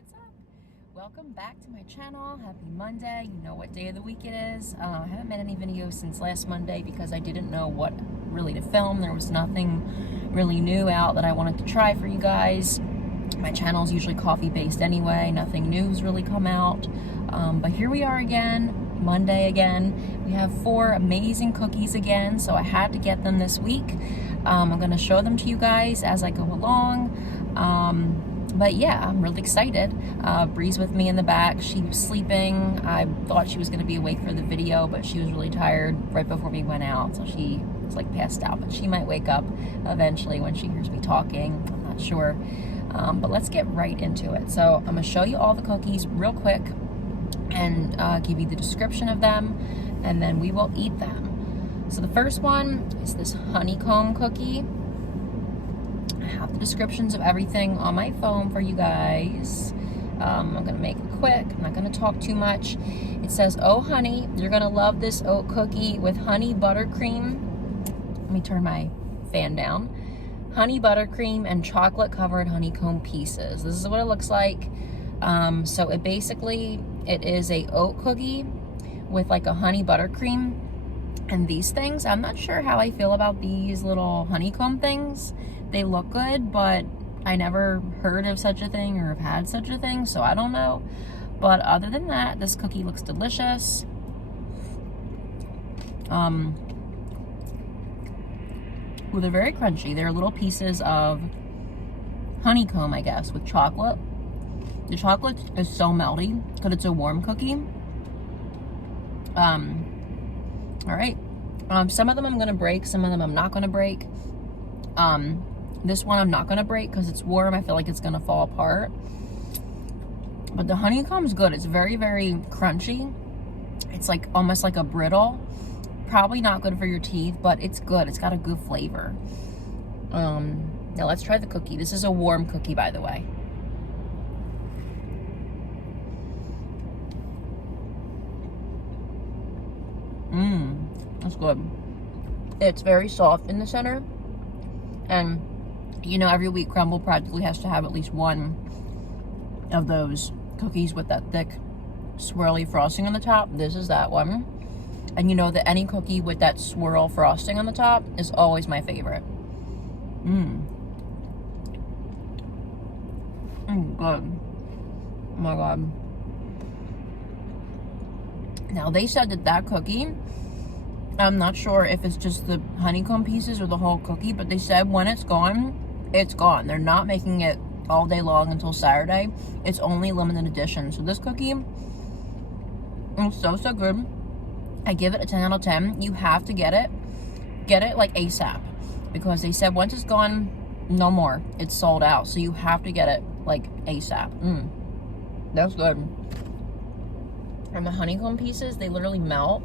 what's up? Welcome back to my channel. Happy Monday. You know what day of the week it is. I haven't made any videos since last Monday because I didn't know what really to film. There was nothing really new out that I wanted to try for you guys. My channel is usually coffee based anyway. Nothing new's really come out. But here we are again, Monday again. We have 4 amazing cookies again, so I had to get them this week. I'm going to show them to you guys as I go along. But yeah, I'm really excited. Bree's with me in the back. She was sleeping. I thought she was going to be awake for the video, but she was really tired right before we went out, so she was like passed out. But she might wake up eventually when she hears me talking. I'm not sure. But let's get right into it. So I'm going to show you all the cookies real quick and give you the description of them, and then we will eat them. So the first one is this honeycomb cookie. I have the descriptions of everything on my phone for you guys. I'm going to make it quick. I'm not going to talk too much. It says, "Oh honey, you're going to love this oat cookie with honey buttercream." Let me turn my fan down. Honey buttercream and chocolate covered honeycomb pieces. This is what it looks like. So it is a oat cookie with like a honey buttercream and these things. I'm not sure how I feel about these little honeycomb things. They look good, but I never heard of such a thing or have had such a thing, so I don't know. But other than that, this cookie looks delicious. Well, they're very crunchy. They're little pieces of honeycomb, I guess, with chocolate. The chocolate is so melty because it's a warm cookie. All right. Some of them I'm gonna break. Some of them I'm not gonna break. This one I'm not gonna break because it's warm. I feel like it's gonna fall apart. But the honeycomb's good. It's very, very crunchy. It's like almost like a brittle. Probably not good for your teeth, but it's good. It's got a good flavor. Now let's try the cookie. This is a warm cookie, by the way. That's good. It's very soft in the center. And, you know, every week Crumbl practically has to have at least one of those cookies with that thick, swirly frosting on the top. This is that one. And you know that any cookie with that swirl frosting on the top is always my favorite. Good. Oh my God. Now they said that cookie, I'm not sure if it's just the honeycomb pieces or the whole cookie, but they said when it's gone, it's gone. They're not making it all day long until Saturday. It's only limited edition. So this cookie is so good. I give it a 10 out of 10. You have to get it. Get it like ASAP. Because they said once it's gone, no more. It's sold out. So you have to get it like ASAP. That's good. And the honeycomb pieces, they literally melt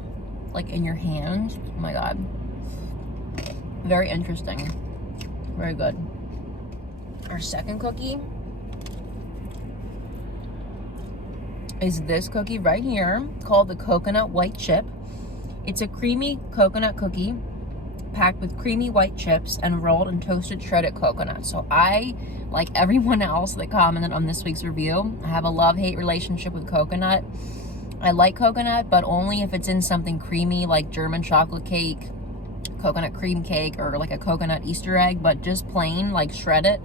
like in your hand. Oh my God. Very interesting. Very good. Our second cookie is this cookie right here called the coconut white chip. It's a creamy coconut cookie packed with creamy white chips and rolled in toasted shredded coconut. So I, like everyone else that commented on this week's review, I have a love-hate relationship with coconut. I like coconut, but only if it's in something creamy like German chocolate cake, coconut cream cake, or like a coconut Easter egg. But just plain, like shredded,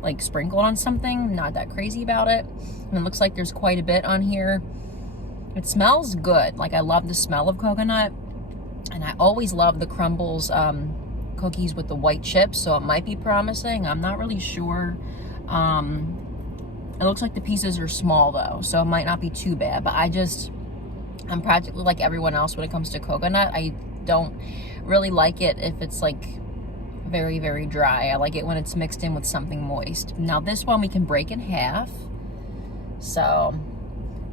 like sprinkled on something, not that crazy about it. And it looks like there's quite a bit on here. It smells good. Like I love the smell of coconut. And I always love the Crumbl's cookies with the white chips, so it might be promising. I'm not really sure. It looks like the pieces are small though, so it might not be too bad. But I'm practically like everyone else when it comes to coconut. I don't really like it if it's like very, very dry. I like it when it's mixed in with something moist. Now this one we can break in half. So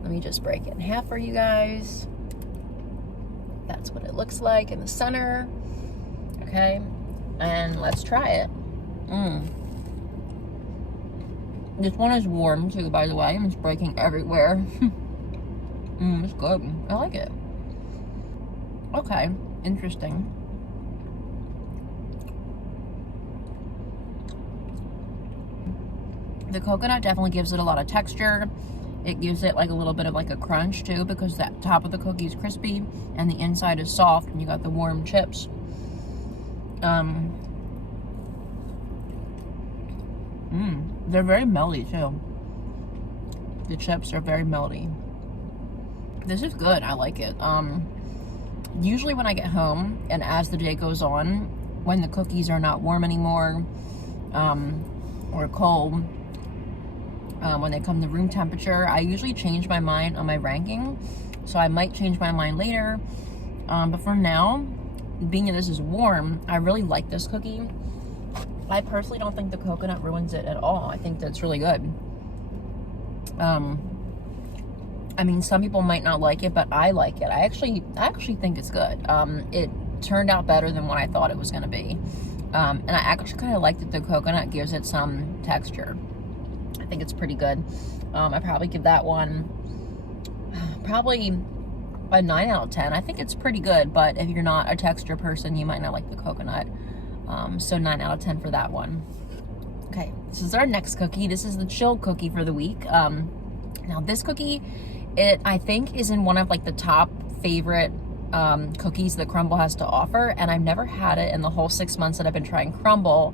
let me just break it in half for you guys. That's what it looks like in the center. Okay, and let's try it. This one is warm too, by the way. It's breaking everywhere. It's good. I like it. Okay, interesting. The coconut definitely gives it a lot of texture. It gives it like a little bit of like a crunch too, because that top of the cookie is crispy and the inside is soft, and you got the warm chips. They're very melty too. The chips are very melty. This is good. I like it. Usually when I get home and as the day goes on, when the cookies are not warm anymore, or cold, when they come to room temperature, I usually change my mind on my ranking. So I might change my mind later. But for now, being that this is warm, I really like this cookie. I personally don't think the coconut ruins it at all. I think that's really good. I mean, some people might not like it, but I like it. I actually think it's good. It turned out better than what I thought it was going to be. And I actually kind of like that the coconut gives it some texture. I think it's pretty good. I probably give that one probably a 9 out of 10. I think it's pretty good, but if you're not a texture person, you might not like the coconut. So 9 out of 10 for that one. Okay, this is our next cookie. This is the chilled cookie for the week. Now this cookie, I think is in one of like the top favorite cookies that Crumbl has to offer, and I've never had it in the whole 6 months that I've been trying Crumbl.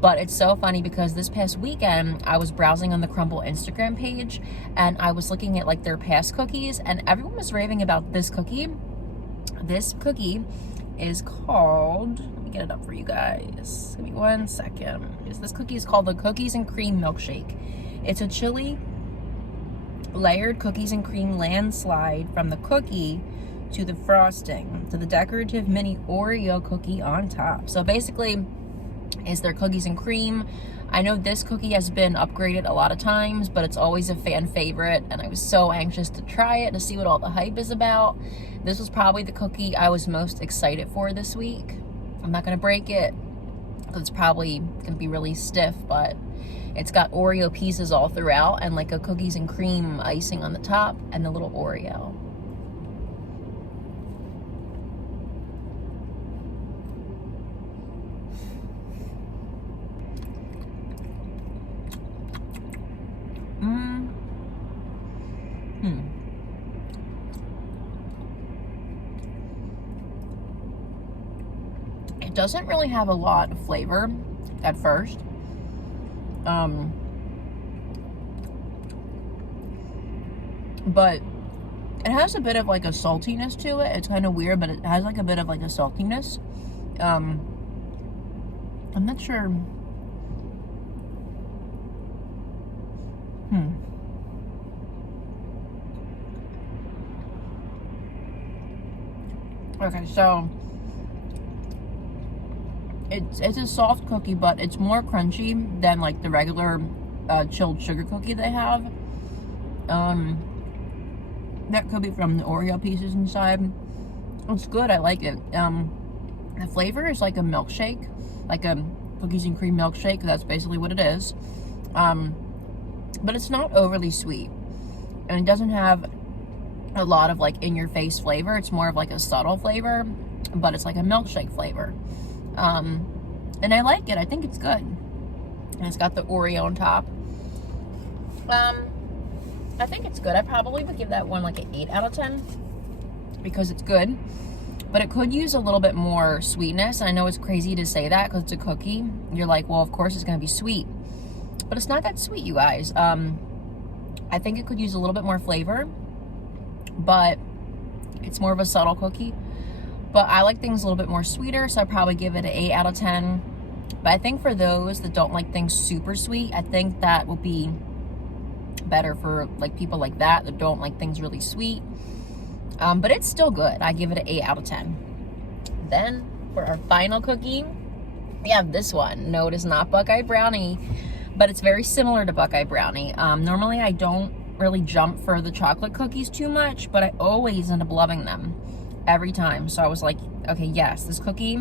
But it's so funny because this past weekend I was browsing on the Crumbl Instagram page, and I was looking at like their past cookies, and everyone was raving about this cookie. This cookie is called, let me get it up for you guys, give me 1 second. This cookie is called the Cookies and Cream Milkshake. It's a chili layered cookies and cream landslide from the cookie to the frosting to the decorative mini Oreo cookie on top. So basically is their cookies and cream. I know this cookie has been upgraded a lot of times, but it's always a fan favorite, and I was so anxious to try it to see what all the hype is about. This was probably the cookie I was most excited for this week. I'm not gonna break it because it's probably gonna be really stiff, but it's got Oreo pieces all throughout and like a cookies and cream icing on the top and the little Oreo. It doesn't really have a lot of flavor at first. But it has a bit of like a saltiness to it. It's kind of weird, but it has like a bit of like a saltiness. I'm not sure. Okay, so it's a soft cookie, but it's more crunchy than like the regular chilled sugar cookie they have. That could be from the Oreo pieces inside. It's good. I like it. The flavor is like a milkshake, like a cookies and cream milkshake. That's basically what it is. But it's not overly sweet, and it doesn't have a lot of like in-your-face flavor. It's more of like a subtle flavor, but it's like a milkshake flavor. And I like it. I think it's good. And it's got the Oreo on top. I think it's good. I probably would give that one like an 8 out of 10 because it's good, but it could use a little bit more sweetness. And I know it's crazy to say that because it's a cookie. You're like, well, of course it's going to be sweet, but it's not that sweet, you guys. I think it could use a little bit more flavor, but it's more of a subtle cookie. But I like things a little bit more sweeter, so I'd probably give it an 8 out of 10. But I think for those that don't like things super sweet, I think that will be better for like people like that don't like things really sweet. But it's still good. I give it an 8 out of 10. Then for our final cookie, we have this one. No, it is not Buckeye Brownie, but it's very similar to Buckeye Brownie. Normally I don't really jump for the chocolate cookies too much, but I always end up loving them every time. So I was like, okay, yes, this cookie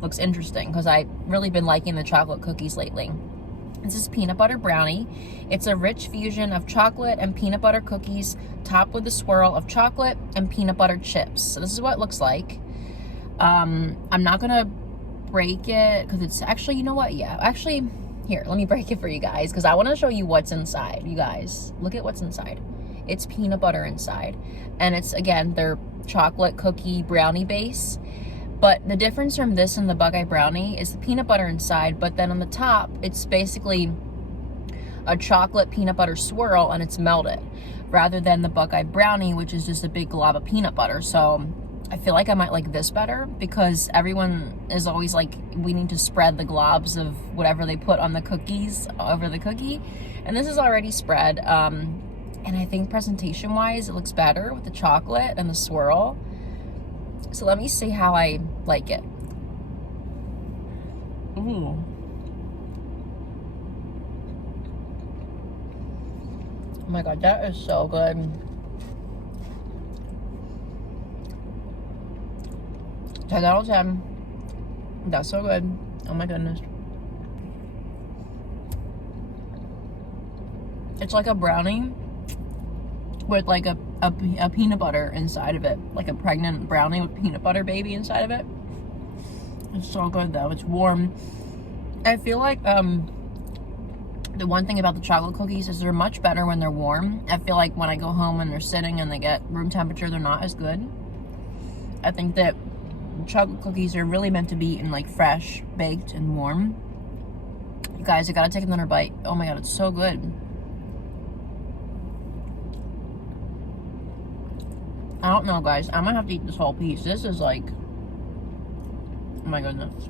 looks interesting because I've really been liking the chocolate cookies lately. This is peanut butter brownie. It's a rich fusion of chocolate and peanut butter cookies topped with a swirl of chocolate and peanut butter chips. So this is what it looks like. I'm not gonna break it because it's actually, you know what? Yeah, actually, Here, let me break it for you guys because I want to show you what's inside. You guys, look at what's inside. It's peanut butter inside. And it's, again, their chocolate cookie brownie base. But the difference from this and the Bug-Eye Brownie is the peanut butter inside, but then on the top, it's basically a chocolate peanut butter swirl and it's melted, rather than the Bug-Eye Brownie, which is just a big glob of peanut butter. So I feel like I might like this better because everyone is always like, we need to spread the globs of whatever they put on the cookies over the cookie. And this is already spread. And I think presentation wise, it looks better with the chocolate and the swirl. So let me see how I like it. Ooh. Oh my God, that is so good. 10 out of 10. That's so good. Oh my goodness. It's like a brownie with like a peanut butter inside of it. Like a pregnant brownie with peanut butter baby inside of it. It's so good though. It's warm. I feel like the one thing about the chocolate cookies is they're much better when they're warm. I feel like when I go home and they're sitting and they get room temperature, they're not as good. I think that chocolate cookies are really meant to be eaten like fresh, baked, and warm. You guys, I gotta take another bite. Oh my God, it's so good. I don't know, guys. I might have to eat this whole piece. This is like, oh my goodness.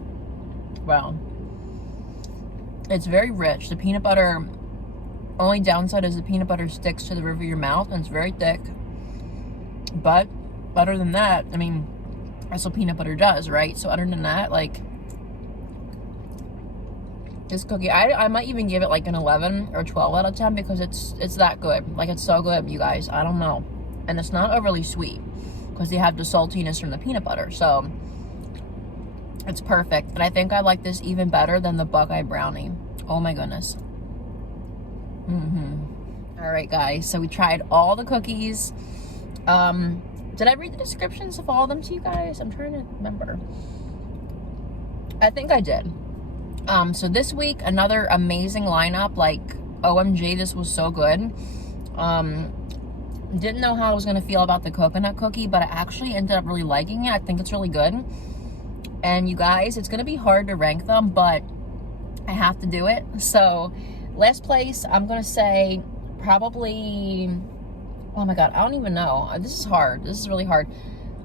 Wow. It's very rich. The peanut butter, only downside is the peanut butter sticks to the roof of your mouth and it's very thick. But other than that, I mean, that's what peanut butter does, right? So other than that, like, this cookie, I might even give it like an 11 or 12 out of 10 because it's that good. Like, it's so good, you guys. I don't know. And it's not overly sweet because they have the saltiness from the peanut butter. So it's perfect. And I think I like this even better than the Bug-Eye Brownie. Oh my goodness. All right, guys. So we tried all the cookies. Did I read the descriptions of all of them to you guys? I'm trying to remember. I think I did. So this week, another amazing lineup. Like, OMG, this was so good. Didn't know how I was going to feel about the coconut cookie, but I actually ended up really liking it. I think it's really good. And you guys, it's going to be hard to rank them, but I have to do it. So last place, I'm going to say probably, oh my God, I don't even know. This is hard. This is really hard.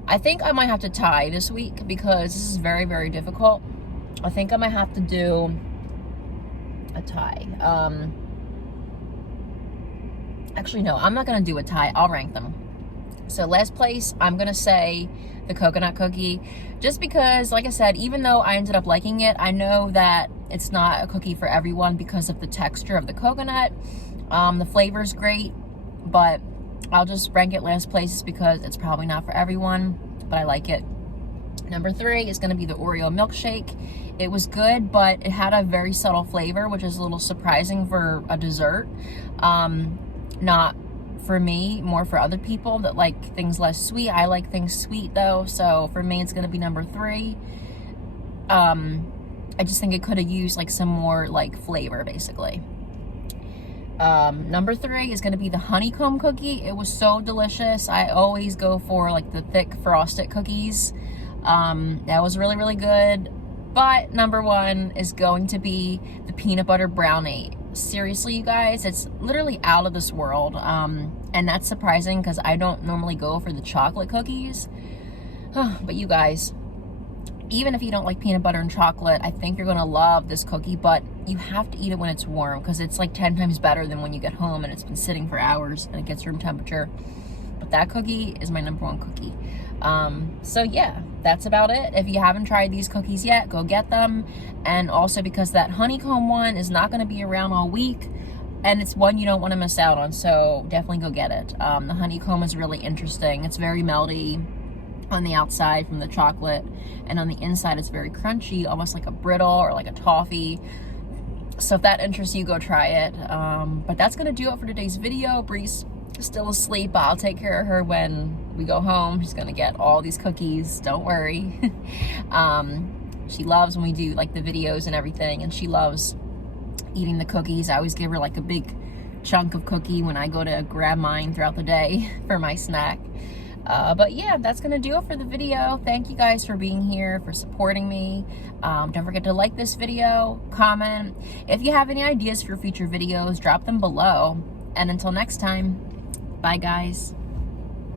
I think I might have to tie this week because this is very, very difficult. I think I might have to do a tie. Actually, no, I'm not going to do a tie. I'll rank them. So last place, I'm going to say the coconut cookie. Just because, like I said, even though I ended up liking it, I know that it's not a cookie for everyone because of the texture of the coconut. The flavor is great, but I'll just rank it last place because it's probably not for everyone, but I like it. Number 3 is going to be the Oreo milkshake. It was good, but it had a very subtle flavor, which is a little surprising for a dessert. Not for me, more for other people that like things less sweet. I like things sweet though, so for me it's going to be number 3. I just think it could have used like some more like flavor basically. Number 3 is going to be the honeycomb cookie. It was so delicious. I always go for like the thick frosted cookies. That was really, really good. But number 1 is going to be the peanut butter brownie. Seriously, you guys, it's literally out of this world. And that's surprising because I don't normally go for the chocolate cookies. But you guys, even if you don't like peanut butter and chocolate, I think you're going to love this cookie, but you have to eat it when it's warm because it's like 10 times better than when you get home and it's been sitting for hours and it gets room temperature. But that cookie is my number 1 cookie. So yeah, that's about it. If you haven't tried these cookies yet, go get them. And also because that honeycomb one is not going to be around all week, and it's one you don't want to miss out on, so definitely go get it. The honeycomb is really interesting. It's very melty on the outside from the chocolate, and on the inside it's very crunchy, almost like a brittle or like a toffee. So if that interests you, go try it. But that's going to do it for today's video. Bree's still asleep, but I'll take care of her when we go home. She's going to get all these cookies, don't worry. She loves when we do like the videos and everything, and she loves eating the cookies. I always give her like a big chunk of cookie when I go to grab mine throughout the day for my snack. But yeah, that's gonna do it for the video. Thank you guys for being here, for supporting me. Don't forget to like this video, comment. If you have any ideas for future videos, drop them below. And until next time, bye guys.